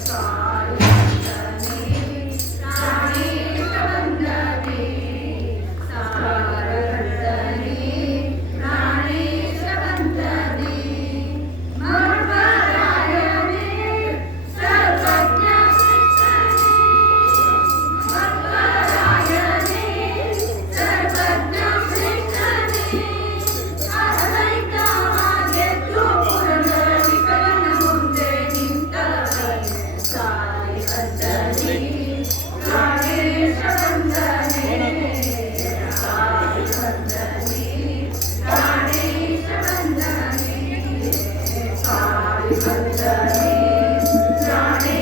Thanks. Nani, Nani, Nani.